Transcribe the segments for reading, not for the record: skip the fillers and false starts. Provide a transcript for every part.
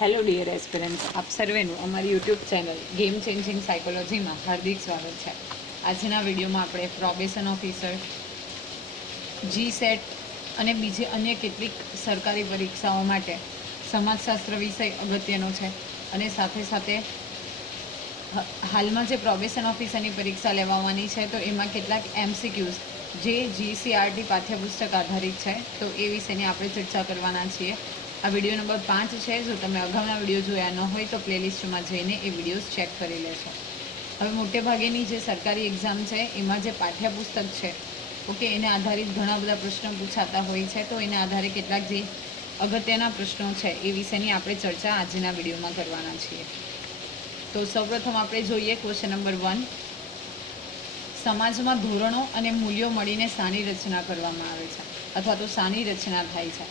Hello dear aspirants, આપ સર્વેનું અમારી YouTube channel game changing સાયકોલોજીમાં હાર્દિક સ્વાગત છે. આજના વિડીયોમાં આપણે પ્રોબેશન ઓફિસર, જીસેટ અને બીજી અન્ય કેટલીક સરકારી પરીક્ષાઓ માટે સમાજશાસ્ત્ર વિષય અગત્યનો છે અને સાથે સાથે હાલમાં જે પ્રોબેશન ઓફિસરની પરીક્ષા લેવાની છે તો એમાં કેટલાક એમસીક્યુઝ જે જીસીઆરટી પાઠ્યપુસ્તક આધારિત છે તો એ વિષયની આપણે ચર્ચા કરવાના છીએ. આ વિડીયો નંબર 5 છે. જો તમે અગાઉના વિડીયો જોયા ન હોય તો પ્લેલિસ્ટમાં જઈને એ વિડીયોઝ ચેક કરી લેશો. હવે મોટે ભાગેની જે સરકારી એક્ઝામ છે એમાં જે પાઠ્યપુસ્તક છે ઓકે એને આધારિત ઘણા બધા પ્રશ્નો પૂછાતા હોય છે તો એના આધારે કેટલાક જે અગત્યના પ્રશ્નો છે એ વિશેની આપણે ચર્ચા આજના વિડીયોમાં કરવાના છીએ. તો સૌપ્રથમ આપણે જોઈએ ક્વેશ્ચન નંબર 1. સમાજમાં ધોરણો અને મૂલ્યો મળીને શાની રચના કરવામાં આવે છે અથવા તો શાની રચના થાય છે.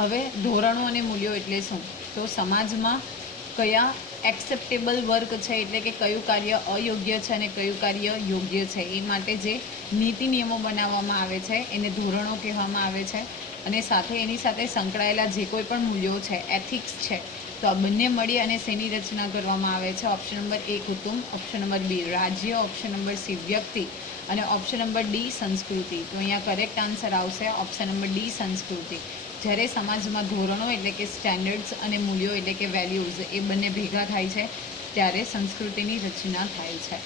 હવે ધોરણો અને મૂલ્યો એટલે શું? તો સમાજમાં કયા એક્સેપ્ટેબલ વર્ક છે એટલે કે કયું કાર્ય અયોગ્ય છે અને કયું કાર્ય યોગ્ય છે એ માટે જે નીતિ નિયમો બનાવવામાં આવે છે એને ધોરણો કહેવામાં આવે છે. અને સાથે એની સાથે સંકળાયેલા જે કોઈ પણ મૂલ્યો છે, એથિક્સ છે, તો આ બંને મળી અને શેની રચના કરવામાં આવે છે? ઓપ્શન નંબર એ કુટુંબ, ઓપ્શન નંબર બી રાજ્ય, ઓપ્શન નંબર સી વ્યક્તિ અને ઓપ્શન નંબર ડી સંસ્કૃતિ. તો અહીંયા કરેક્ટ આન્સર આવશે ઓપ્શન નંબર ડી સંસ્કૃતિ. જ્યારે સમાજમાં ધોરણો એટલે કે સ્ટેન્ડર્ડ્સ અને મૂલ્યો એટલે કે વેલ્યુઝ એ બંને ભેગા થાય છે ત્યારે સંસ્કૃતિની રચના થાય છે.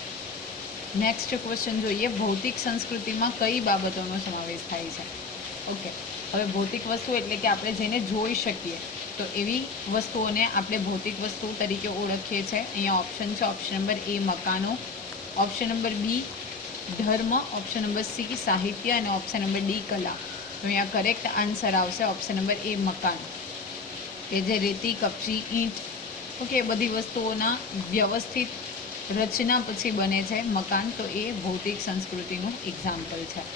નેક્સ્ટ ક્વેશ્ચન જોઈએ. ભૌતિક સંસ્કૃતિમાં કઈ બાબતોનો સમાવેશ થાય છે? ઓકે, હવે ભૌતિક વસ્તુ એટલે કે આપણે જેને જોઈ શકીએ તો એવી વસ્તુઓને આપણે ભૌતિક વસ્તુ તરીકે ઓળખીએ છીએ. અહીંયા ઓપ્શન છે ઓપ્શન નંબર એ મકાનો, ઓપ્શન નંબર બી ધર્મ, ઓપ્શન નંબર સી સાહિત્ય અને ઓપ્શન નંબર ડી કલા. તો અહીંયા કરેક્ટ આન્સર આવશે ઓપ્શન નંબર એ મકાન. કે જે રેતી, કપચી, ઈંટ ઓકે એ બધી વસ્તુઓના વ્યવસ્થિત રચના પછી બને છે મકાન, તો એ ભૌતિક સંસ્કૃતિનું એક્ઝામ્પલ છે.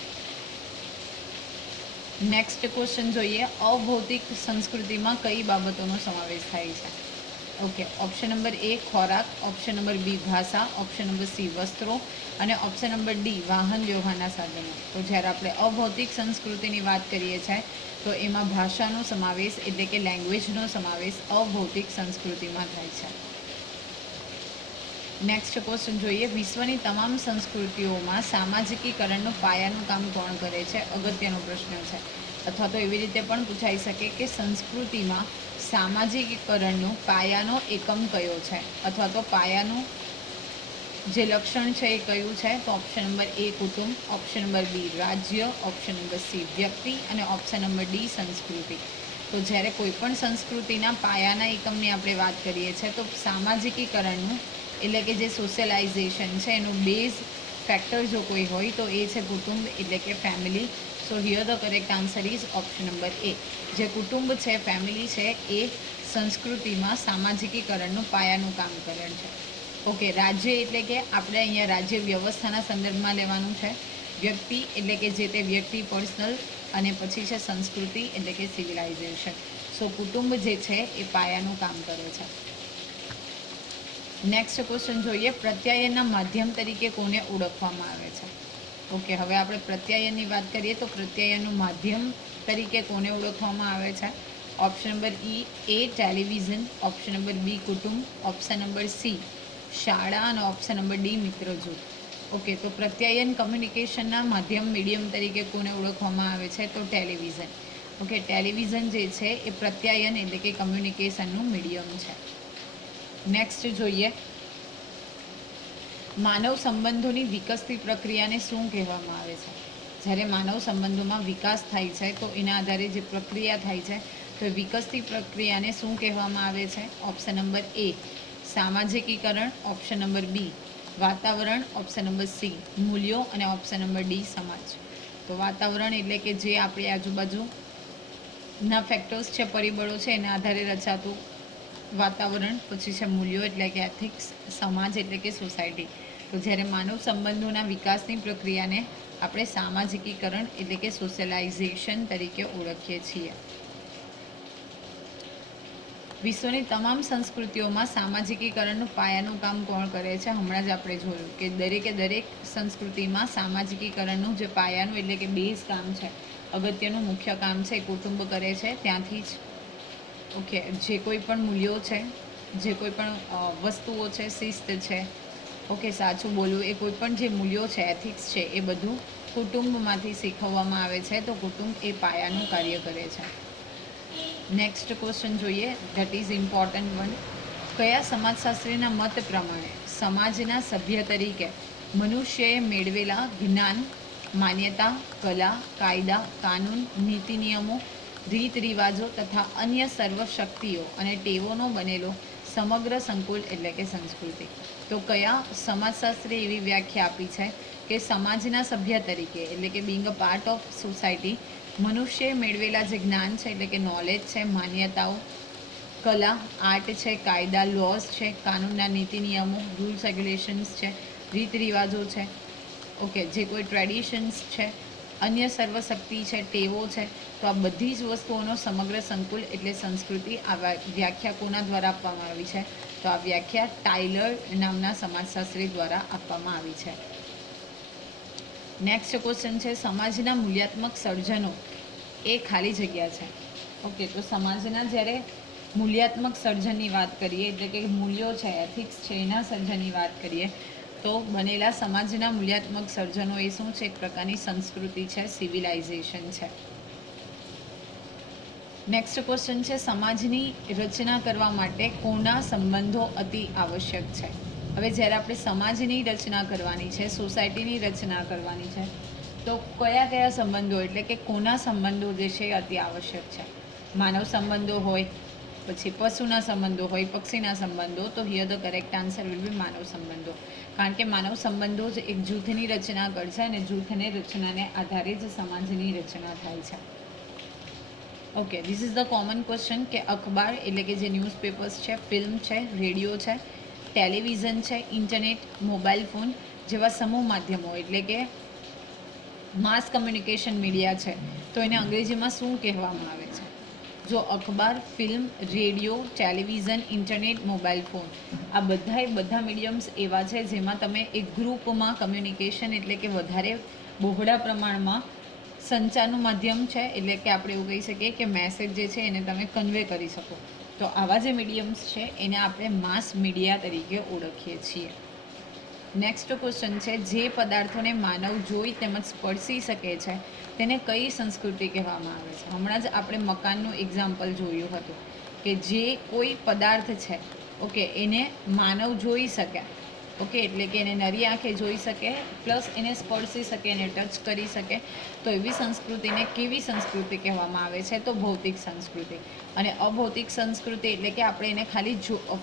નેક્સ્ટ ક્વેશ્ચન જોઈએ. અભૌતિક સંસ્કૃતિમાં કઈ બાબતોનો સમાવેશ થાય છે? ઓકે, ઓપ્શન નંબર એ ખોરાક, ઓપ્શન નંબર બી ભાષા, ઓપ્શન નંબર સી વસ્ત્રો અને ઓપ્શન નંબર ડી વાહન વ્યવહારના સાધનો. તો જ્યારે આપણે અભૌતિક સંસ્કૃતિની વાત કરીએ છીએ તો એમાં ભાષાનો સમાવેશ એટલે કે લેંગ્વેજનો સમાવેશ અભૌતિક સંસ્કૃતિમાં થાય છે. નેક્સ્ટ ક્વેશ્ચન જોઈએ. વિશ્વની તમામ સંસ્કૃતિઓમાં સામાજિકીકરણનું પાયાનું કામ કોણ કરે છે? અગત્યનો પ્રશ્ન છે. અથવા તો એવી રીતે પણ પૂછાઈ શકે કે સંસ્કૃતિમાં સામાજિકીકરણનો પાયાનો એકમ કયો છે અથવા તો પાયાનું જે લક્ષણ છે એ કયું છે? તો ઓપ્શન નંબર એ કુટુંબ, ઓપ્શન નંબર બી રાજ્ય, ઓપ્શન નંબર સી વ્યક્તિ અને ઓપ્શન નંબર ડી સંસ્કૃતિ. તો જ્યારે કોઈ પણ સંસ્કૃતિના પાયાના એકમની આપણે વાત કરીએ છીએ તો સામાજિકીકરણનું એટલે કે જે સોશિયલાઇઝેશન છે એનું બેઝ ફેક્ટર જો કોઈ હોય તો એ છે કુટુંબ એટલે કે family. So here the correct answer is option number A. જે કુટુંબ છે, ફેમિલી છે, એ સંસ્કૃતિમાં સામાજિકીકરણનું પાયાનું કામ કરે છે. ઓકે, રાજ્ય એટલે કે આપણે અહીંયા રાજ્ય વ્યવસ્થાના સંદર્ભમાં લેવાનું છે. વ્યક્તિ એટલે કે જે તે વ્યક્તિ પર્સનલ અને પછી છે સંસ્કૃતિ એટલે કે સિવિલાઇઝેશન. સો કુટુંબ જે છે એ પાયાનું કામ કરે છે. નેક્સ્ટ ક્વેશ્ચન જોઈએ. પ્રત્યાયનના માધ્યમ તરીકે કોને ઓળખવામાં આવે છે? ઓકે, હવે આપણે પ્રત્યાયનની વાત કરીએ તો પ્રત્યાયનનું માધ્યમ તરીકે કોને ઓળખવામાં આવે છે? ઓપ્શન નંબર એ ટેલિવિઝન, ઓપ્શન નંબર બી કુટુંબ, ઓપ્શન નંબર સી શાળા અને ઓપ્શન નંબર ડી મિત્ર જૂથ. ઓકે, તો પ્રત્યાયન કમ્યુનિકેશનના માધ્યમ મીડિયમ તરીકે કોને ઓળખવામાં આવે છે? તો ટેલિવિઝન. ઓકે, ટેલિવિઝન જે છે એ પ્રત્યાયન એટલે કે કમ્યુનિકેશનનું મીડિયમ છે. નેક્સ્ટ જોઈએ. માનવ સંબંધોની વિકસતી પ્રક્રિયાને શું કહેવામાં આવે છે? જ્યારે માનવ સંબંધોમાં વિકાસ થાય છે તો એના આધારે જે પ્રક્રિયા થાય છે તો વિકસતી પ્રક્રિયાને શું કહેવામાં આવે છે? ઓપ્શન નંબર એ સામાજિકીકરણ, ઓપ્શન નંબર બી વાતાવરણ, ઓપ્શન નંબર સી મૂલ્યો અને ઓપ્શન નંબર ડી સમાજ. તો વાતાવરણ એટલે કે જે આપણી આજુબાજુના ફેક્ટર્સ છે, પરિબળો છે એના આધારે રચાતું વાતાવરણ. પછી છે મૂલ્યો એટલે કે એથિક્સ, સમાજ એટલે કે સોસાયટી. તો જ્યારે માનવ સંબંધોના વિકાસની પ્રક્રિયાને આપણે સામાજિકીકરણ એટલે કે સોશિયલાઇઝેશન તરીકે ઓળખીએ છીએ. વિશ્વની તમામ સંસ્કૃતિઓમાં સામાજિકીકરણનું પાયાનું કામ કોણ કરે છે? હમણાં જ આપણે જોયું કે દરેક સંસ્કૃતિમાં સામાજિકીકરણનું જે પાયાનું એટલે કે બેઝ કામ છે, અગત્યનું મુખ્ય કામ છે કુટુંબ કરે છે. ત્યાંથી જ ઓકે, જે કોઈ પણ મૂલ્યો છે, જે કોઈ પણ વસ્તુઓ છે, શિસ્ત છે, ઓકે, સાચું બોલવું, એ કોઈ પણ જે મૂલ્યો છે, એથિક્સ છે, એ બધું કુટુંબમાંથી શીખવવામાં આવે છે. તો કુટુંબ એ પાયાનું કાર્ય કરે છે. નેક્સ્ટ ક્વેશ્ચન જોઈએ, ધેટ ઇઝ ઇમ્પોર્ટન્ટ વન. કયા સમાજશાસ્ત્રીના મત પ્રમાણે સમાજના સભ્ય તરીકે મનુષ્યએ મેળવેલા જ્ઞાન, માન્યતા, કલા, કાયદા, કાનૂન, નીતિ નિયમો, રીત રિવાજો તથા અન્ય સર્વ શક્તિઓ અને ટેવોનો બનેલો સમગ્ર સંકુલ એટલે કે સંસ્કૃતિ? તો કયા સમાજશાસ્ત્રીએ એવી વ્યાખ્યા આપી છે કે સમાજના સભ્ય તરીકે એટલે કે being a part of society મનુષ્યએ મેળવેલા જે જ્ઞાન છે એટલે કે નોલેજ છે, માન્યતાઓ, કલા, આર્ટ છે, કાયદા, લોઝ છે, કાનૂનના નીતિ નિયમો, રૂલ્સ રેગ્યુલેશન્સ છે, રીત રિવાજો છે, ઓકે, જે કોઈ ટ્રેડિશન્સ છે, અન્ય સર્વશક્તિ છે, ટેવો છે, તો આ બધી જ વસ્તુઓનો સમગ્ર સંકુલ એટલે સંસ્કૃતિ. આ વ્યાખ્યા કોના દ્વારા આપવામાં આવી છે? તો આ વ્યાખ્યા ટાયલર નામના સમાજશાસ્ત્રી દ્વારા આપવામાં આવી છે. નેક્સ્ટ ક્વેશ્ચન છે, સમાજના મૂલ્યાત્મક સર્જનો એ ખાલી જગ્યા છે. ઓકે, તો સમાજના જ્યારે મૂલ્યાત્મક સર્જનની વાત કરીએ એટલે કે મૂલ્યો છે, એથિક્સ છે, એના સર્જનની વાત કરીએ તો બનેલા સમાજના મૂલ્યાત્મક સર્જનો એ શું છે? એક પ્રકારની સંસ્કૃતિ છે, સિવિલાઇઝેશન છે. નેક્સ્ટ ક્વેશ્ચન છે, સમાજની રચના કરવા માટે કોના સંબંધો અતિ આવશ્યક છે? હવે જ્યારે આપણે સમાજની રચના કરવાની છે, સોસાયટીની રચના કરવાની છે, તો કયા કયા સંબંધો એટલે કે કોના સંબંધો જે છે અતિ આવશ્યક છે? માનવ સંબંધો હોય, પછી પશુના સંબંધો હોય, પક્ષીના સંબંધો. તો here the correct answer will be માનવ સંબંધો. કારણ કે માનવ સંબંધો જ એક જૂથની રચના કરશે અને જૂથની રચનાને આધારે જ સમાજની રચના થાય છે. Okay, this is the common question કે અખબાર એટલે કે જે ન્યૂઝપેપર્સ છે, ફિલ્મ છે, રેડિયો છે, ટેલિવિઝન છે, ઇન્ટરનેટ, મોબાઈલ ફોન જેવા સમૂહ માધ્યમો એટલે કે માસ કમ્યુનિકેશન મીડિયા છે, તો એને અંગ્રેજીમાં શું કહેવામાં આવે છે? જો અખબાર, film, radio, television, internet, mobile phone, આ બધા મીડિયમ્સ એવા છે જેમાં તમે એક ગ્રુપમાં કમ્યુનિકેશન એટલે કે વધારે બહોળા પ્રમાણમાં સંચારનું માધ્યમ છે, એટલે કે આપણે એવું કહી શકીએ કે મેસેજ જે છે એને તમે કન્વે કરી શકો. તો આવા જે મીડિયમ્સ છે એને આપણે માસ મીડિયા તરીકે ઓળખીએ છીએ. નેક્સ્ટ ક્વેશ્ચન છે, જે પદાર્થોને માનવ જોઈ તેમજ સ્પર્શી શકે છે તેને કઈ સંસ્કૃતિ કહેવામાં આવે છે? હમણાં જ આપણે મકાનનું એક્ઝામ્પલ જોયું હતું કે જે કોઈ પદાર્થ છે, ઓકે, એને માનવ જોઈ શકે, ઓકે, એટલે કે એને નરી આંખે જોઈ શકે પ્લસ એને સ્પર્શી શકે, એને ટચ કરી શકે, તો એવી સંસ્કૃતિને કેવી સંસ્કૃતિ કહેવામાં આવે છે? તો ભૌતિક સંસ્કૃતિ. અને અભૌતિક સંસ્કૃતિ એટલે કે આપણે એને ખાલી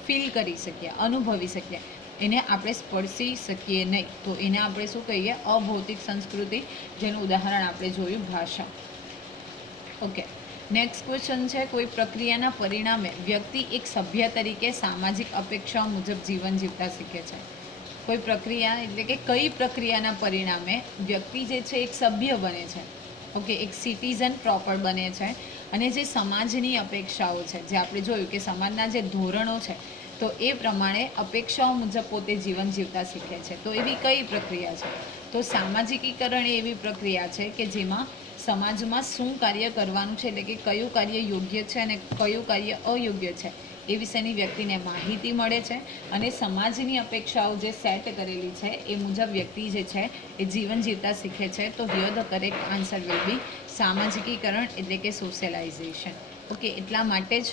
ફીલ કરી શકીએ, અનુભવી શકીએ, એને આપણે સ્પર્શી શકીએ નહીં, તો એને આપણે શું કહીએ? અભૌતિક સંસ્કૃતિ. જેનું ઉદાહરણ આપણે જોયું ભાષા. ઓકે, નેક્સ્ટ ક્વેશ્ચન છે, કોઈ પ્રક્રિયાના પરિણામે વ્યક્તિ એક સભ્ય તરીકે સામાજિક અપેક્ષાઓ મુજબ જીવન જીવતા શીખે છે? કોઈ પ્રક્રિયા એટલે કે કઈ પ્રક્રિયાના પરિણામે વ્યક્તિ જે છે એક સભ્ય બને છે, ઓકે, એક સિટીઝન પ્રોપર બને છે અને જે સમાજની અપેક્ષાઓ છે, જે આપણે જોયું કે સમાજના જે ધોરણો છે, તો એ પ્રમાણે અપેક્ષાઓ મુજબ પોતે જીવન જીવતા શીખે છે. તો એવી કઈ પ્રક્રિયા છે? તો સામાજિકીકરણ એ એવી પ્રક્રિયા છે કે જેમાં સમાજમાં શું કાર્ય કરવાનું છે એટલે કે કયું કાર્ય યોગ્ય છે અને કયું કાર્ય અયોગ્ય છે એ વિશેની વ્યક્તિને માહિતી મળે છે અને સમાજની અપેક્ષાઓ જે સેટ કરેલી છે એ મુજબ વ્યક્તિ જે છે એ જીવન જીવતા શીખે છે. તો here the correct answer will be સામાજિકીકરણ એટલે કે સોશિયલાઇઝેશન. ઓકે, એટલા માટે જ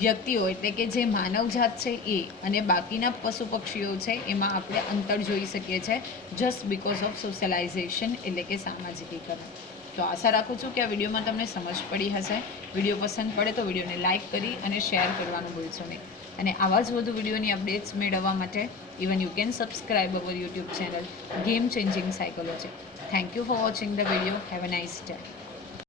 વ્યક્તિઓ એટલે કે જે માનવજાત છે એ અને બાકીના પશુ પક્ષીઓ છે એમાં આપણે અંતર જોઈ શકીએ છીએ જસ્ટ બિકોઝ ઓફ સોશિયલાઇઝેશન એટલે કે સામાજિકીકરણ. તો આશા રાખું છું કે આ વિડીયોમાં તમને સમજ પડી હશે. વિડીયો પસંદ પડે તો વિડીયોને લાઇક કરી અને શેર કરવાનું ભૂલશો નહીં. અને આવા જ વધુ વિડીયોની અપડેટ્સ મેળવવા માટે even you can subscribe our YouTube channel game changing psychology. Thank you for watching the video. Have a nice day.